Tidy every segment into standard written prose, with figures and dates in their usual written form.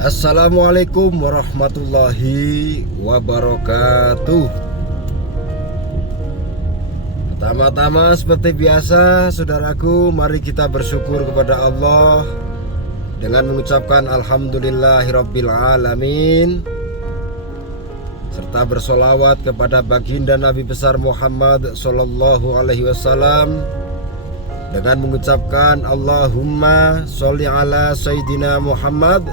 Assalamualaikum warahmatullahi wabarakatuh. Pertama-tama seperti biasa, saudaraku, mari kita bersyukur kepada Allah dengan mengucapkan alhamdulillahirabbil alamin, serta bersolawat kepada baginda Nabi besar Muhammad sallallahu alaihi wasallam dengan mengucapkan Allahumma sholli ala sayyidina Muhammad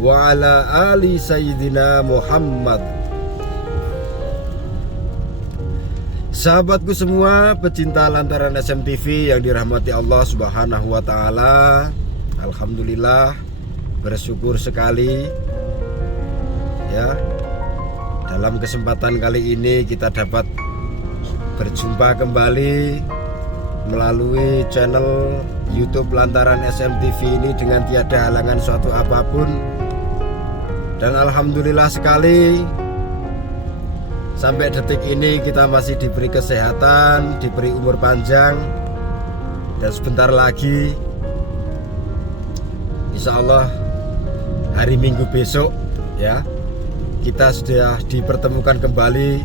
wa ala ali sayyidina Muhammad. Sahabatku semua, pecinta lantaran SMTV yang dirahmati Allah Subhanahu wa taala, alhamdulillah, bersyukur sekali ya, dalam kesempatan kali ini kita dapat berjumpa kembali melalui channel YouTube lantaran SMTV ini dengan tiada halangan suatu apapun. Dan alhamdulillah sekali, sampai detik ini kita masih diberi kesehatan, diberi umur panjang, dan sebentar lagi insya Allah hari Minggu besok ya, kita sudah dipertemukan kembali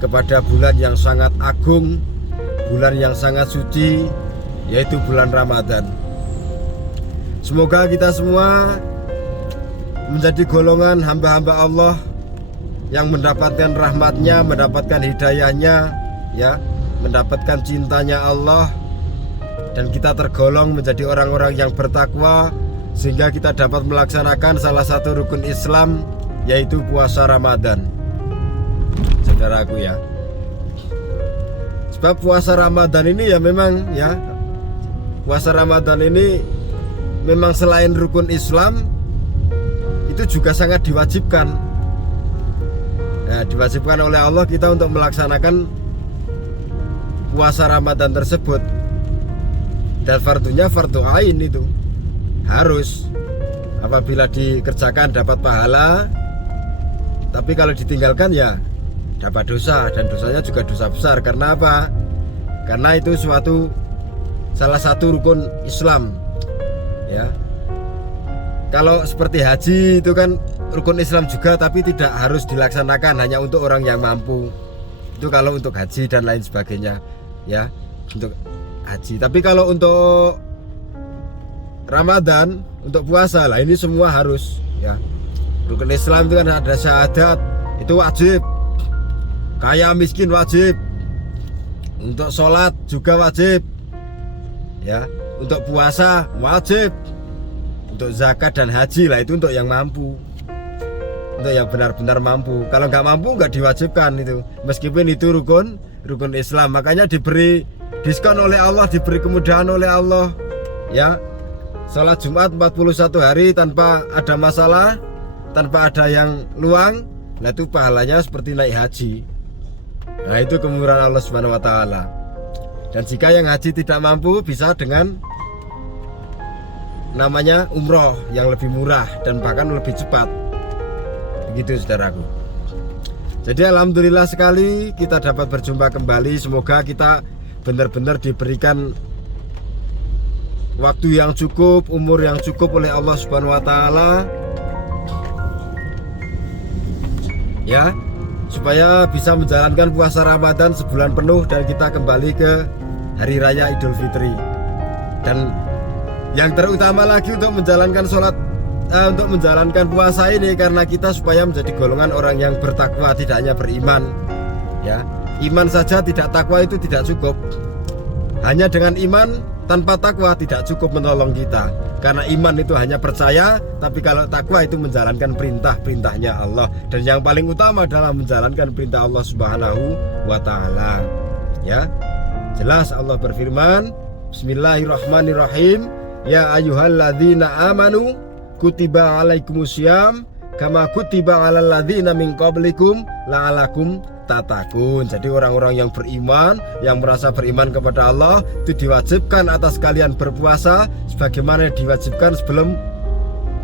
kepada bulan yang sangat agung, bulan yang sangat suci, yaitu bulan Ramadan. Semoga kita semua menjadi golongan hamba-hamba Allah yang mendapatkan rahmatnya, mendapatkan hidayahnya ya, mendapatkan cintanya Allah, dan kita tergolong menjadi orang-orang yang bertakwa, sehingga kita dapat melaksanakan salah satu rukun Islam, yaitu puasa Ramadan, saudaraku ya. Sebab puasa Ramadan ini ya memang ya, puasa Ramadan ini memang selain rukun Islam, itu juga sangat diwajibkan. Nah, diwajibkan oleh Allah kita untuk melaksanakan puasa Ramadan tersebut. Dan fardunya fardu ain, itu harus. Apabila dikerjakan dapat pahala, tapi kalau ditinggalkan ya dapat dosa, dan dosanya juga dosa besar. Karena apa? Karena itu salah satu rukun Islam ya. Kalau seperti haji itu kan rukun Islam juga, tapi tidak harus dilaksanakan, hanya untuk orang yang mampu. Itu kalau untuk haji dan lain sebagainya ya, untuk haji. Tapi kalau untuk Ramadan, untuk puasa lah, ini semua harus ya. Rukun Islam itu kan ada syahadat, itu wajib. Kaya miskin wajib. Untuk sholat juga wajib ya. Untuk puasa wajib. Untuk zakat dan haji lah, itu untuk yang mampu, untuk yang benar-benar mampu. Kalau nggak mampu nggak diwajibkan itu, meskipun itu rukun Islam. Makanya diberi diskon oleh Allah, diberi kemudahan oleh Allah ya. Salat Jumat 41 hari tanpa ada masalah, tanpa ada yang luang, nah itu pahalanya seperti naik haji. Nah itu kemurahan Allah Subhanahu wa taala. Dan jika yang haji tidak mampu, bisa dengan namanya umroh yang lebih murah dan bahkan lebih cepat. Begitu saudaraku. Jadi alhamdulillah sekali kita dapat berjumpa kembali. Semoga kita benar-benar diberikan waktu yang cukup, umur yang cukup oleh Allah Subhanahu wa taala ya, supaya bisa menjalankan puasa Ramadan sebulan penuh dan kita kembali ke hari raya Idul Fitri. Dan yang terutama lagi untuk menjalankan untuk menjalankan puasa ini, karena kita supaya menjadi golongan orang yang bertakwa, tidak hanya beriman ya. Iman saja tidak takwa itu tidak cukup. Hanya dengan iman tanpa takwa tidak cukup menolong kita. Karena iman itu hanya percaya, tapi kalau takwa itu menjalankan perintah-perintahnya Allah. Dan yang paling utama adalah menjalankan perintah Allah Subhanahu wa taala ya. Jelas Allah berfirman, Bismillahirrahmanirrahim, ya ayyuhalladzina amanu kutiba alaikumusiyam kama kutiba alal ladzina min qablikum la'alakum tatakun. Jadi orang-orang yang beriman, yang merasa beriman kepada Allah, itu diwajibkan atas kalian berpuasa sebagaimana diwajibkan sebelum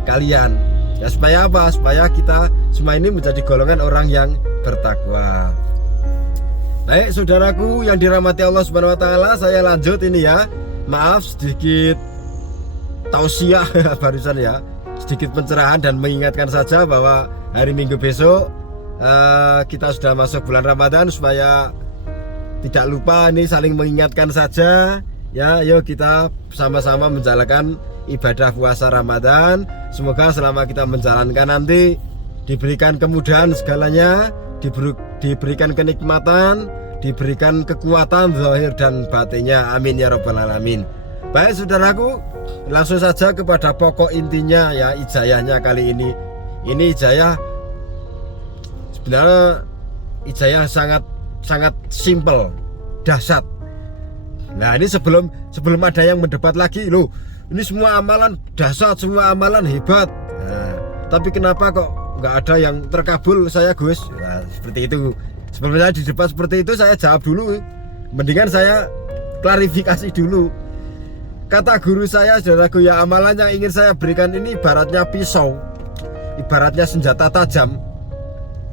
kalian ya. Supaya apa? Supaya kita semua ini menjadi golongan orang yang bertakwa. Baik saudaraku yang dirahmati Allah Subhanahu wa taala, saya lanjut ini ya. Maaf sedikit tausiah barusan ya. sedikit pencerahan dan mengingatkan saja bahwa hari Minggu besok kita sudah masuk bulan Ramadan, supaya tidak lupa, ini saling mengingatkan saja ya. Yuk kita sama-sama menjalankan ibadah puasa Ramadan. Semoga selama kita menjalankan nanti diberikan kemudahan segalanya, diberikan kenikmatan, diberikan kekuatan zahir dan batinnya. Amin ya rabbal alamin. Baik saudaraku, langsung saja kepada pokok intinya ya, ijayahnya kali ini. Ini ijayah sebenarnya ijayah sangat simple, dahsyat. Nah ini sebelum ada yang mendebat lagi, loh ini semua amalan dahsyat, semua amalan hebat. Nah, tapi kenapa kok nggak ada yang terkabul saya Gus? Nah, seperti itu. Sebelum saya di debat seperti itu, saya jawab dulu. Mendingan saya klarifikasi dulu. Kata guru saya, saudaraku, ya amalan yang ingin saya berikan ini ibaratnya pisau, ibaratnya senjata tajam.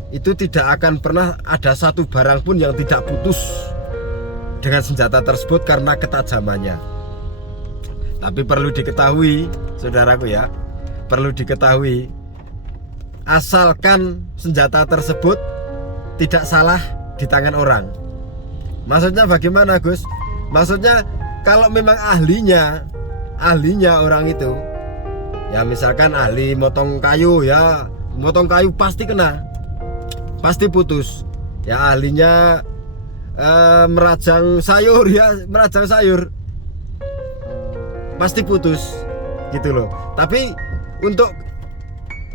Itu tidak akan pernah ada satu barang pun yang tidak putus dengan senjata tersebut karena ketajamannya. Tapi perlu diketahui, saudaraku ya, perlu diketahui, asalkan senjata tersebut tidak salah di tangan orang. Maksudnya bagaimana Gus? Maksudnya kalau memang ahlinya orang itu, ya misalkan ahli motong kayu ya, motong kayu pasti kena, pasti putus. Ya ahlinya merajang sayur ya, merajang sayur pasti putus gitu loh. Tapi untuk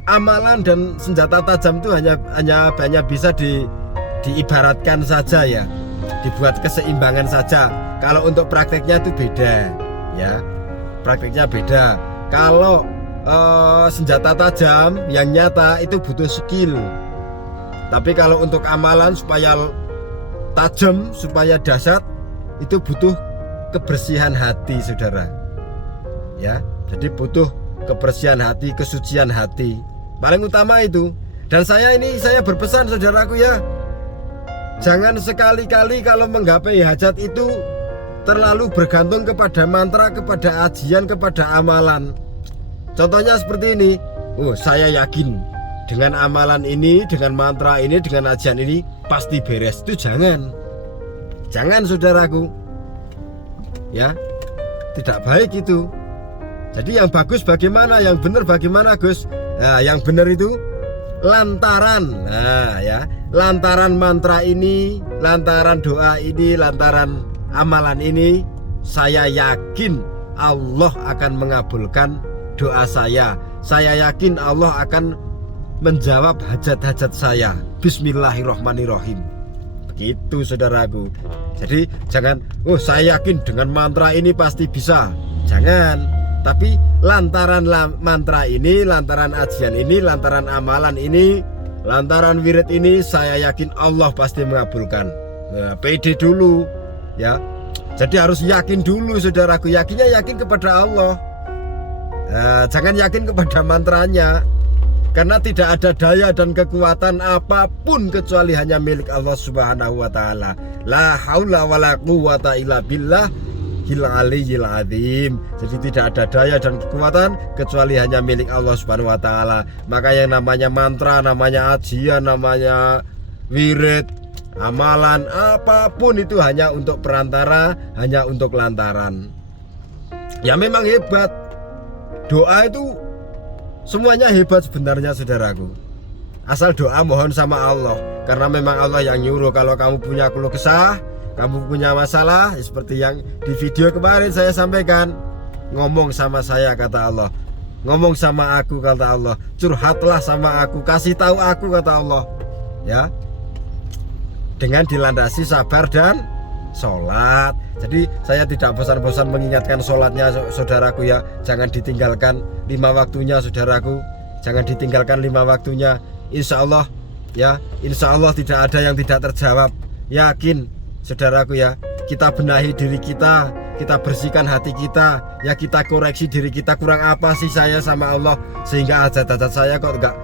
amalan dan senjata tajam itu hanya bisa diibaratkan saja ya, dibuat keseimbangan saja. Kalau untuk prakteknya itu beda ya, prakteknya beda. Kalau senjata tajam yang nyata itu butuh skill. Tapi kalau untuk amalan supaya tajam, supaya dahsyat, itu butuh kebersihan hati saudara ya. Jadi butuh kebersihan hati, kesucian hati, paling utama itu. Dan saya berpesan saudaraku ya, jangan sekali-kali kalau menggapai hajat itu terlalu bergantung kepada mantra, kepada ajian, kepada amalan. Contohnya seperti ini, oh saya yakin dengan amalan ini, dengan mantra ini, dengan ajian ini pasti beres. Itu jangan saudaraku ya, tidak baik itu. Jadi yang bagus bagaimana, yang benar bagaimana Gus? Nah, yang benar itu lantaran, nah ya, lantaran mantra ini, lantaran doa ini, lantaran amalan ini, saya yakin Allah akan mengabulkan doa saya. Saya yakin Allah akan menjawab hajat-hajat saya. Bismillahirrahmanirrahim. Begitu saudaraku. Jadi jangan, oh saya yakin dengan mantra ini pasti bisa. Jangan. Tapi lantaran mantra ini, lantaran ajian ini, lantaran amalan ini, lantaran wirid ini, saya yakin Allah pasti mengabulkan. Nah, pede dulu ya. Jadi harus yakin dulu saudaraku. Yakinnya yakin kepada Allah. Nah, jangan yakin kepada mantranya. Karena tidak ada daya dan kekuatan apapun kecuali hanya milik Allah Subhanahu wa taala. La haula wala quwata illa billah Al-Aliyyil Azim. Jadi tidak ada daya dan kekuatan kecuali hanya milik Allah Subhanahu wa taala. Maka yang namanya mantra, namanya ajian, namanya wirid, amalan apapun itu hanya untuk perantara, hanya untuk lantaran. Ya memang hebat. Doa itu semuanya hebat sebenarnya saudaraku. Asal doa mohon sama Allah. Karena memang Allah yang nyuruh. Kalau kamu punya keluh kesah, kamu punya masalah, seperti yang di video kemarin saya sampaikan, ngomong sama saya kata Allah, ngomong sama aku kata Allah, curhatlah sama aku, kasih tahu aku kata Allah ya, dengan dilandasi sabar dan sholat. Jadi saya tidak bosan-bosan mengingatkan sholatnya saudaraku ya. Jangan ditinggalkan 5 waktunya saudaraku, jangan ditinggalkan 5 waktunya. Insya Allah ya, insya Allah tidak ada yang tidak terjawab. Yakin saudaraku ya, kita benahi diri kita, kita bersihkan hati kita, ya kita koreksi diri kita, kurang apa sih saya sama Allah sehingga hajat-hajat saya kok nggak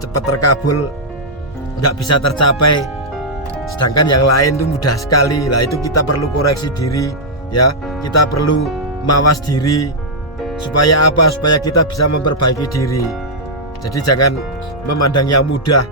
cepat terkabul, nggak bisa tercapai, sedangkan yang lain tuh mudah sekali. Lah itu kita perlu koreksi diri ya, kita perlu mawas diri Supaya apa? Supaya kita bisa memperbaiki diri. Jadi jangan memandang yang mudah.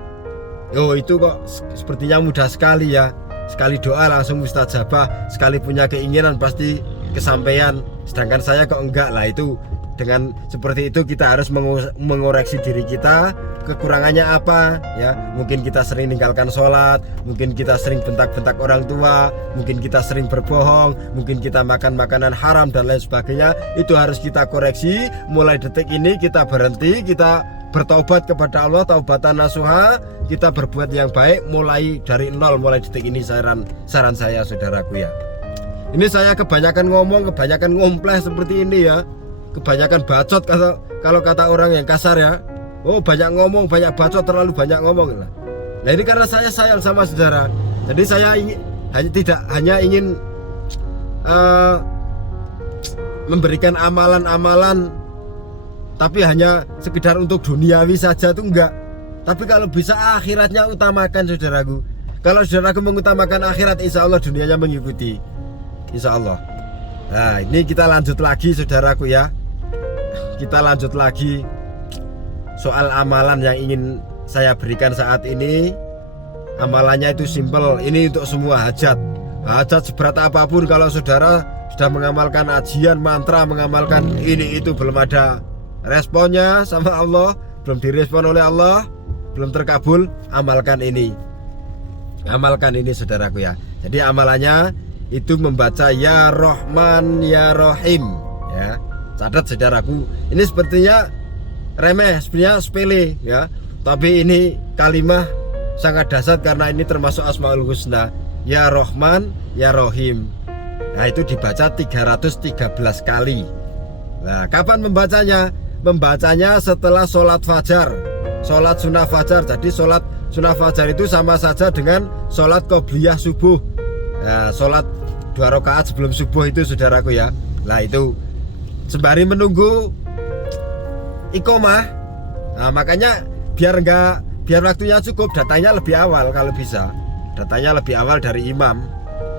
Oh itu kok sepertinya mudah sekali ya. Sekali doa langsung mustajabah, sekali punya keinginan pasti kesampaian. Sedangkan saya kok enggak lah. Itu dengan seperti itu kita harus mengoreksi diri kita, kekurangannya apa ya. Mungkin kita sering meninggalkan sholat, mungkin kita sering bentak-bentak orang tua, mungkin kita sering berbohong, mungkin kita makan makanan haram dan lain sebagainya. Itu harus kita koreksi. Mulai detik ini kita berhenti, kita bertaubat kepada Allah, taubatan nasuha, kita berbuat yang baik mulai dari nol. Mulai detik ini saran saya saudaraku ya. Ini saya kebanyakan ngomong, kebanyakan ngompleh seperti ini ya. Kebanyakan bacot kalau kata orang yang kasar ya. Oh banyak ngomong, banyak bacot, terlalu banyak ngomong lah. Nah ini karena saya sayang sama saudara. Jadi saya tidak hanya ingin memberikan amalan-amalan, tapi hanya sekedar untuk duniawi saja tuh enggak. Tapi kalau bisa akhiratnya utamakan saudaraku. Kalau saudaraku mengutamakan akhirat, insya Allah dunianya mengikuti, insya Allah. Nah ini kita lanjut lagi saudaraku ya. Kita lanjut lagi soal amalan yang ingin saya berikan saat ini. Amalannya itu simple. Ini untuk semua hajat. Hajat seberat apapun, kalau saudara sudah mengamalkan ajian, mantra, mengamalkan ini itu belum ada responnya sama Allah, belum direspon oleh Allah, belum terkabul, amalkan ini. Amalkan ini saudaraku ya. Jadi amalannya itu membaca Ya Rahman Ya Rahim ya. Catat saudaraku, ini sepertinya remeh, sebenarnya sepele ya. Tapi ini kalimat sangat dasar karena ini termasuk Asmaul Husna. Ya Rahman Ya Rahim. Nah itu dibaca 313 kali. Nah kapan membacanya? Membacanya setelah sholat fajar, sholat sunnah fajar. Jadi sholat sunnah fajar itu sama saja dengan sholat qobliyah subuh. Nah sholat 2 rakaat sebelum subuh itu saudaraku ya. Nah itu sembari menunggu iqomah. Nah makanya biar waktunya cukup, datanya lebih awal kalau bisa. Datanya lebih awal dari imam.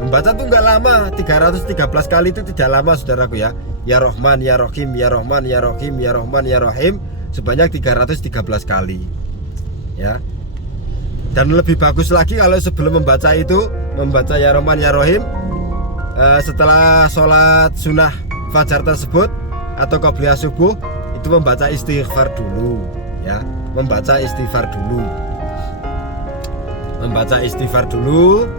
Membaca tuh nggak lama, 313 kali itu tidak lama saudaraku ya. Ya Rahman Ya Rahim, Ya Rahman Ya Rahim, Ya Rahman Ya Rahim sebanyak 313 kali ya. Dan lebih bagus lagi kalau sebelum membaca itu, membaca Ya Rahman Ya Rahim, setelah sholat sunnah fajar tersebut atau qobliyah subuh, itu membaca istighfar dulu ya. Membaca istighfar dulu. Membaca istighfar dulu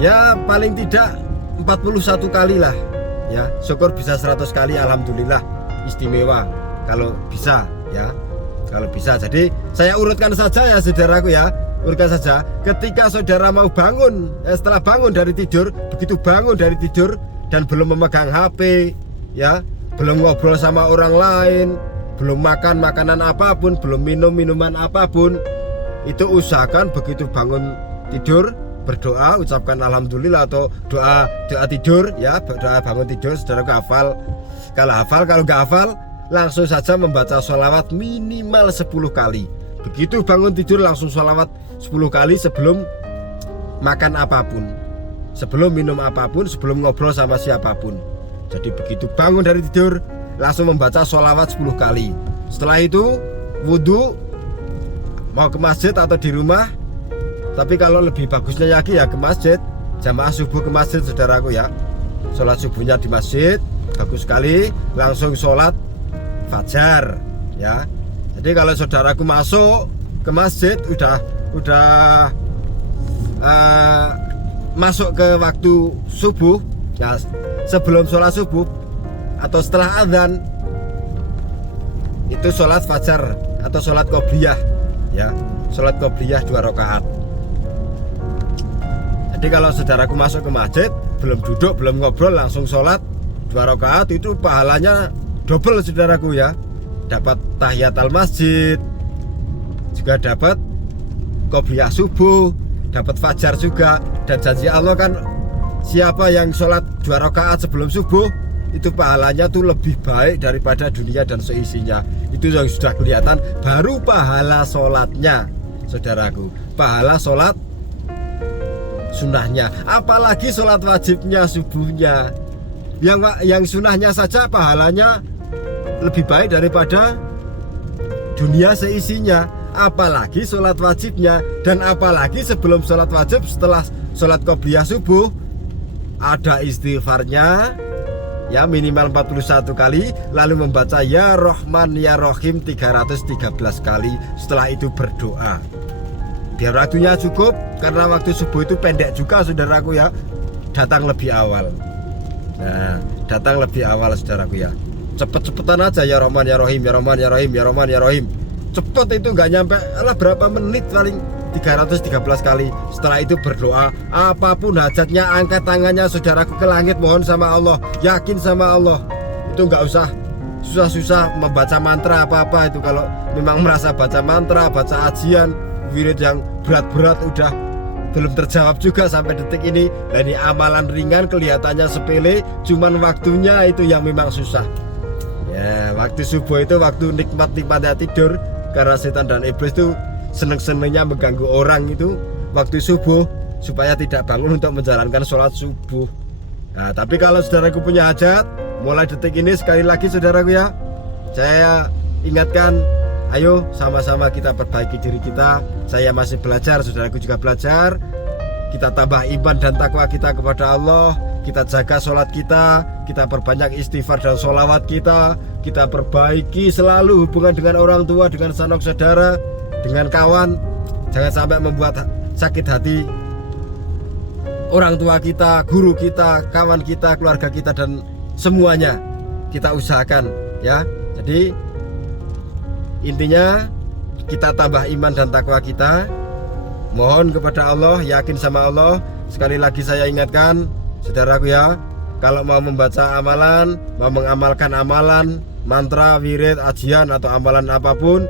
ya, paling tidak 41 kali lah ya. Syukur bisa 100 kali, alhamdulillah, istimewa kalau bisa ya. Kalau bisa. Jadi saya urutkan saja ya saudaraku ya. Urutkan saja. Ketika saudara mau bangun, setelah bangun dari tidur, begitu bangun dari tidur dan belum memegang HP ya, belum ngobrol sama orang lain, belum makan makanan apapun, belum minum minuman apapun, itu usahakan begitu bangun tidur berdoa, ucapkan alhamdulillah atau doa tidur ya, doa bangun tidur. Saudara hafal, kalau hafal, kalau nggak hafal langsung saja membaca sholawat minimal 10 kali. Begitu bangun tidur langsung sholawat 10 kali sebelum makan apapun, sebelum minum apapun, sebelum ngobrol sama siapapun. Jadi begitu bangun dari tidur langsung membaca sholawat 10 kali. Setelah itu wudhu, mau ke masjid atau di rumah. Tapi kalau lebih bagusnya lagi ya ke masjid, jamaah subuh ke masjid saudaraku ya. Sholat subuhnya di masjid, bagus sekali. Langsung sholat fajar ya. Jadi kalau saudaraku masuk ke masjid udah masuk ke waktu subuh ya, sebelum sholat subuh atau setelah adzan itu sholat fajar atau sholat qobliyah ya, sholat qobliyah 2 rakaat. Jadi kalau saudaraku masuk ke masjid, belum duduk, belum ngobrol, langsung sholat 2 rakaat, itu pahalanya double saudaraku ya. Dapat tahiyatul masjid, juga dapat qobliyah subuh, dapat fajar juga. Dan janji Allah kan, siapa yang sholat 2 rakaat sebelum subuh, itu pahalanya tuh lebih baik daripada dunia dan seisinya. Itu yang sudah kelihatan. Baru pahala sholatnya saudaraku, pahala sholat sunnahnya, apalagi sholat wajibnya subuhnya. yang sunahnya saja pahalanya lebih baik daripada dunia seisinya, apalagi sholat wajibnya. Dan apalagi sebelum sholat wajib, setelah sholat qobliyah subuh ada istighfarnya ya minimal 41 kali, lalu membaca ya Rahman ya Rahim 313 kali. Setelah itu berdoa. Biar waktunya cukup, karena waktu subuh itu pendek juga saudaraku ya, datang lebih awal. Nah, datang lebih awal saudaraku ya. Cepet-cepetan aja ya Rahman ya Rahim, ya Rahman ya Rahim, ya Rahman ya Rahim. Cepet itu nggak nyampe berapa menit, paling 313 kali. Setelah itu berdoa, apapun hajatnya, angkat tangannya saudaraku ke langit, mohon sama Allah, yakin sama Allah. Itu nggak usah susah-susah membaca mantra apa-apa. Itu kalau memang merasa baca mantra, baca ajian, wirid yang berat-berat udah belum terjawab juga sampai detik ini. Nah, ini amalan ringan, kelihatannya sepele, cuman waktunya itu yang memang susah. Ya, waktu subuh itu waktu nikmat-nikmatnya tidur, karena setan dan iblis itu seneng-senengnya mengganggu orang itu waktu subuh supaya tidak bangun untuk menjalankan sholat subuh. Nah, tapi kalau saudaraku punya hajat, mulai detik ini sekali lagi saudaraku ya, saya ingatkan, ayo sama-sama kita perbaiki diri kita. Saya masih belajar, saudaraku juga belajar. Kita tambah iman dan takwa kita kepada Allah. Kita jaga sholat kita perbanyak istighfar dan sholawat kita perbaiki selalu hubungan dengan orang tua, dengan sanak saudara, dengan kawan. Jangan sampai membuat sakit hati orang tua kita, guru kita, kawan kita, keluarga kita, dan semuanya kita usahakan ya. Jadi intinya kita tambah iman dan takwa kita, mohon kepada Allah, yakin sama Allah. Sekali lagi saya ingatkan saudaraku ya, kalau mau membaca amalan, mau mengamalkan amalan, mantra, wirid, ajian atau amalan apapun,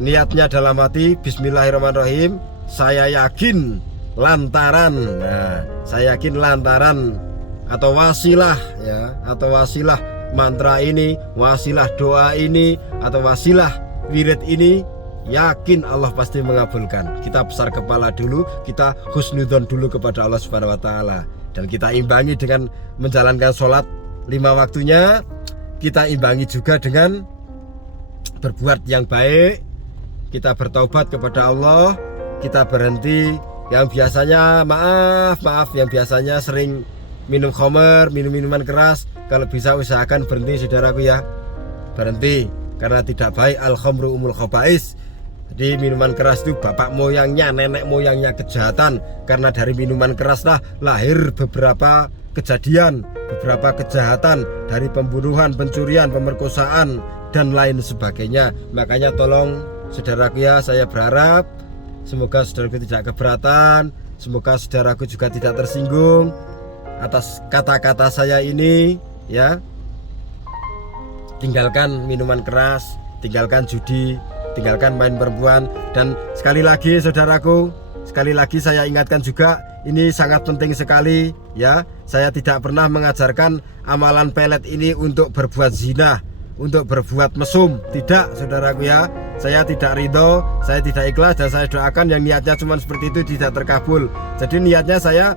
niatnya dalam hati bismillahirrahmanirrahim, saya yakin lantaran. Nah, saya yakin lantaran atau wasilah ya, atau wasilah mantra ini, wasilah doa ini, atau wasilah wirid ini, yakin Allah pasti mengabulkan. Kita besar kepala dulu, kita husnudzon dulu kepada Allah Subhanahu wa taala, dan kita imbangi dengan menjalankan sholat 5 waktunya. Kita imbangi juga dengan berbuat yang baik. Kita bertaubat kepada Allah. Kita berhenti yang biasanya maaf yang biasanya sering minum khamr, minum minuman keras. Kalau bisa usahakan berhenti saudaraku ya, berhenti, karena tidak baik. Al khamru umul khaba'is. Jadi minuman keras itu bapak moyangnya, nenek moyangnya kejahatan. Karena dari minuman keras lah lahir beberapa kejadian, beberapa kejahatan, dari pembunuhan, pencurian, pemerkosaan, dan lain sebagainya. Makanya tolong saudaraku ya, saya berharap semoga saudaraku tidak keberatan, semoga saudaraku juga tidak tersinggung atas kata-kata saya ini ya. Tinggalkan minuman keras, tinggalkan judi, tinggalkan main perempuan. Dan sekali lagi saudaraku, sekali lagi saya ingatkan juga, ini sangat penting sekali ya. Saya tidak pernah mengajarkan amalan pelet ini untuk berbuat zina, untuk berbuat mesum, tidak saudaraku ya. Saya tidak ridho, saya tidak ikhlas, dan saya doakan yang niatnya cuma seperti itu tidak terkabul. Jadi niatnya saya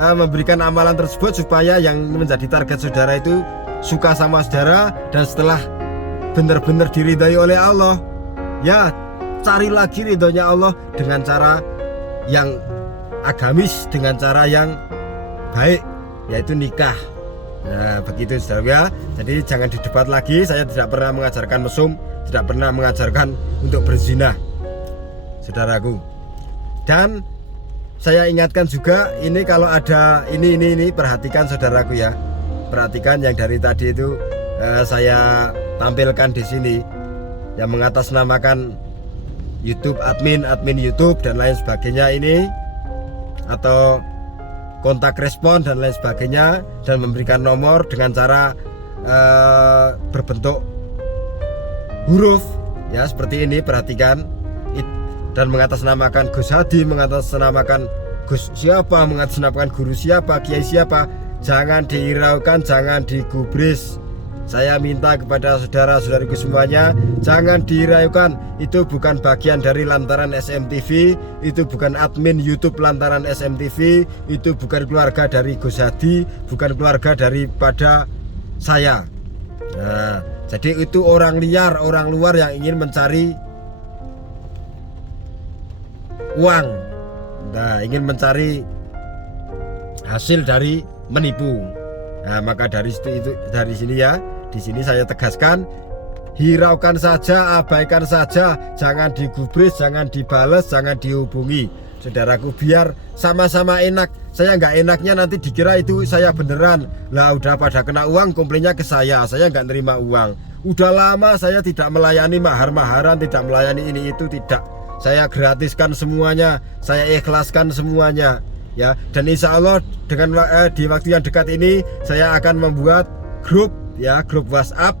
memberikan amalan tersebut supaya yang menjadi target saudara itu suka sama saudara, dan setelah benar-benar diridhai oleh Allah ya, cari lagi ridhonya Allah dengan cara yang agamis, dengan cara yang baik, yaitu nikah. Nah begitu saudara ya. Jadi jangan didebat lagi. Saya tidak pernah mengajarkan mesum, tidak pernah mengajarkan untuk berzina saudaraku. Dan saya ingatkan juga, ini kalau ada ini perhatikan saudaraku ya, perhatikan yang dari tadi itu saya tampilkan di sini, yang mengatasnamakan YouTube, admin YouTube dan lain sebagainya ini, atau kontak respon dan lain sebagainya, dan memberikan nomor dengan cara berbentuk huruf ya seperti ini, perhatikan, dan mengatasnamakan Gus Hadi, mengatasnamakan Gus siapa, mengatasnamakan guru siapa, kiai siapa. Jangan dihiraukan, jangan digubris, Saya minta kepada saudara-saudariku semuanya, jangan dirayukan. Itu bukan bagian dari Lantaran SMTV, itu bukan admin YouTube Lantaran SMTV, itu bukan keluarga dari Gus Hadi, bukan keluarga daripada saya. Nah, jadi itu orang liar, orang luar yang ingin mencari uang. Nah, ingin mencari hasil dari menipu. Nah, maka dari sini ya, di sini saya tegaskan, hiraukan saja, abaikan saja, jangan digubris, jangan dibales, jangan dihubungi. Saudaraku, biar sama-sama enak. Saya nggak enaknya nanti dikira itu saya beneran. Lah udah pada kena uang, komplainnya ke saya nggak nerima uang. Udah lama saya tidak melayani mahar-maharan, tidak melayani ini itu, tidak. Saya gratiskan semuanya, saya ikhlaskan semuanya. Ya, dan insya Allah dengan di waktu yang dekat ini saya akan membuat grup WhatsApp,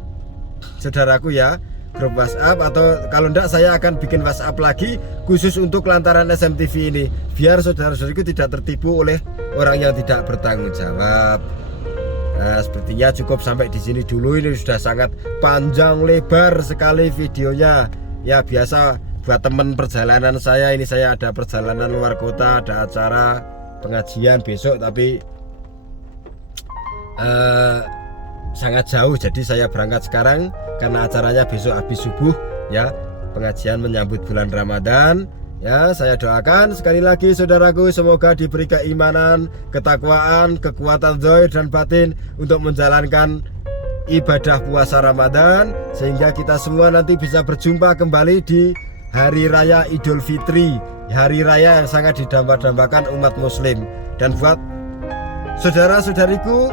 saudaraku ya, grup WhatsApp, atau kalau enggak saya akan bikin WhatsApp lagi khusus untuk Lantaran SMTV ini, biar saudara-saudariku tidak tertipu oleh orang yang tidak bertanggung jawab. Nah, sepertinya cukup sampai di sini dulu. Ini sudah sangat panjang lebar sekali videonya. Ya, biasa buat teman perjalanan saya ini, saya ada perjalanan luar kota, ada acara pengajian besok, tapi sangat jauh, jadi saya berangkat sekarang karena acaranya besok habis subuh ya, pengajian menyambut bulan Ramadan. Ya, saya doakan sekali lagi saudaraku, semoga diberi keimanan, ketakwaan, kekuatan zahir dan batin untuk menjalankan ibadah puasa Ramadan, sehingga kita semua nanti bisa berjumpa kembali di Hari Raya Idul Fitri, hari raya yang sangat didamba-dambakan umat muslim. Dan buat saudara-saudariku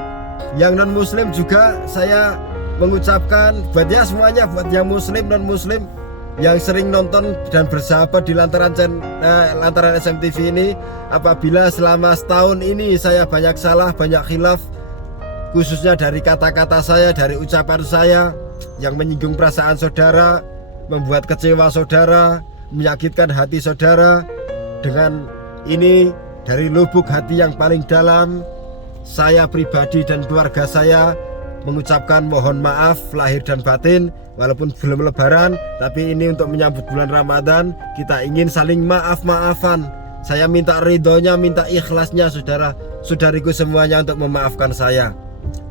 yang non muslim juga saya mengucapkan, buat ya semuanya, buat yang muslim non muslim yang sering nonton dan bersahabat di Lantaran SMTV ini, apabila selama setahun ini saya banyak salah, banyak khilaf, khususnya dari kata-kata saya, dari ucapan saya yang menyinggung perasaan saudara, membuat kecewa saudara, menyakitkan hati saudara, dengan ini dari lubuk hati yang paling dalam, saya pribadi dan keluarga saya mengucapkan mohon maaf lahir dan batin. Walaupun belum lebaran, tapi ini untuk menyambut bulan Ramadan, kita ingin saling maaf-maafan. Saya minta ridhonya, minta ikhlasnya saudara-saudariku semuanya untuk memaafkan saya,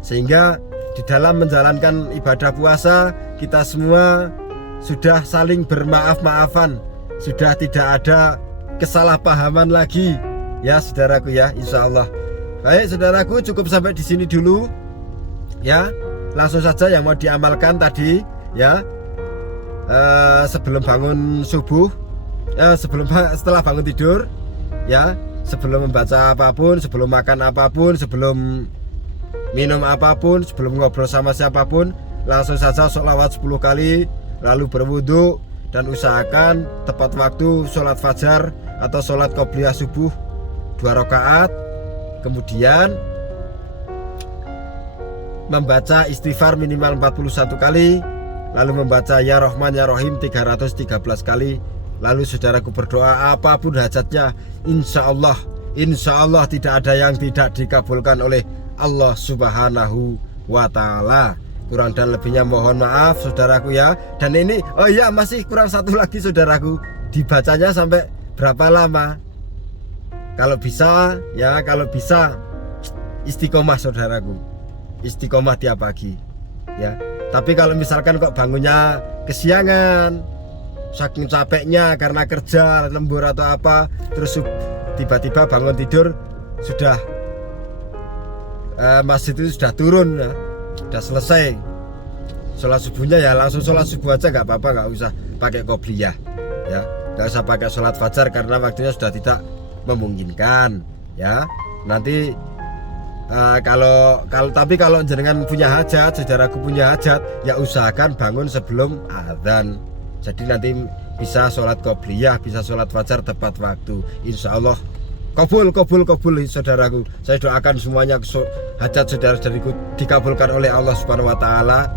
sehingga di dalam menjalankan ibadah puasa kita semua sudah saling bermaaf-maafan, sudah tidak ada kesalahpahaman lagi ya saudaraku ya, insya Allah. Baik saudaraku, cukup sampai di sini dulu ya. Langsung saja yang mau diamalkan tadi ya, sebelum bangun subuh, setelah bangun tidur ya, sebelum membaca apapun, sebelum makan apapun, sebelum minum apapun, sebelum ngobrol sama siapapun, langsung saja sholawat 10 kali, lalu berwudu, dan usahakan tepat waktu sholat fajar atau sholat qobliyah subuh 2 rakaat. Kemudian membaca istighfar minimal 41 kali, lalu membaca ya Rahman ya Rahim 313 kali. Lalu saudaraku berdoa apapun hajatnya, insya Allah tidak ada yang tidak dikabulkan oleh Allah Subhanahu wa Ta'ala. Kurang dan lebihnya mohon maaf saudaraku ya. Dan ini oh iya, masih kurang satu lagi saudaraku, dibacanya sampai berapa lama? Kalau bisa ya, kalau bisa istiqomah saudaraku, istiqomah tiap pagi ya. Tapi kalau misalkan kok bangunnya kesiangan, saking capeknya karena kerja lembur atau apa, terus tiba-tiba bangun tidur sudah masjid itu sudah turun ya, sudah selesai sholat subuhnya, ya langsung sholat subuh aja, nggak apa-apa, nggak usah pakai qobliyah ya, nggak usah pakai sholat fajar karena waktunya sudah tidak memungkinkan ya. Nanti tapi kalau jenengan punya hajat, saudaraku punya hajat, ya usahakan bangun sebelum adzan. Jadi nanti bisa sholat qobliyah, bisa sholat fajar tepat waktu. Insya Allah kabul saudaraku. Saya doakan semuanya hajat saudara-saudariku dikabulkan oleh Allah Subhanahu wa Ta'ala,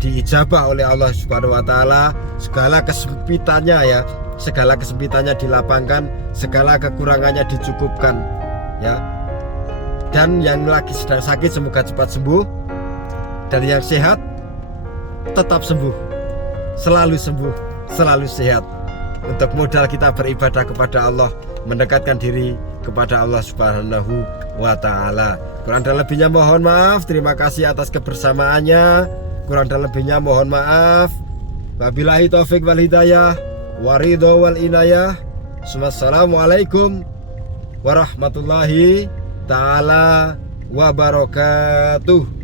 diijabah oleh Allah Subhanahu wa Ta'ala. Segala kesempitannya ya, segala kesempitannya dilapangkan, segala kekurangannya dicukupkan ya. Dan yang lagi sedang sakit semoga cepat sembuh, dan yang sehat tetap sembuh, selalu sehat. Untuk modal kita beribadah kepada Allah, mendekatkan diri kepada Allah Subhanahu wa Ta'ala. Kurang dan lebihnya mohon maaf. Terima kasih atas kebersamaannya. Kurang dan lebihnya mohon maaf. Wabillahi taufik wal hidayah, waridho wal inayah. Wassalamualaikum warahmatullahi ta'ala wabarakatuh.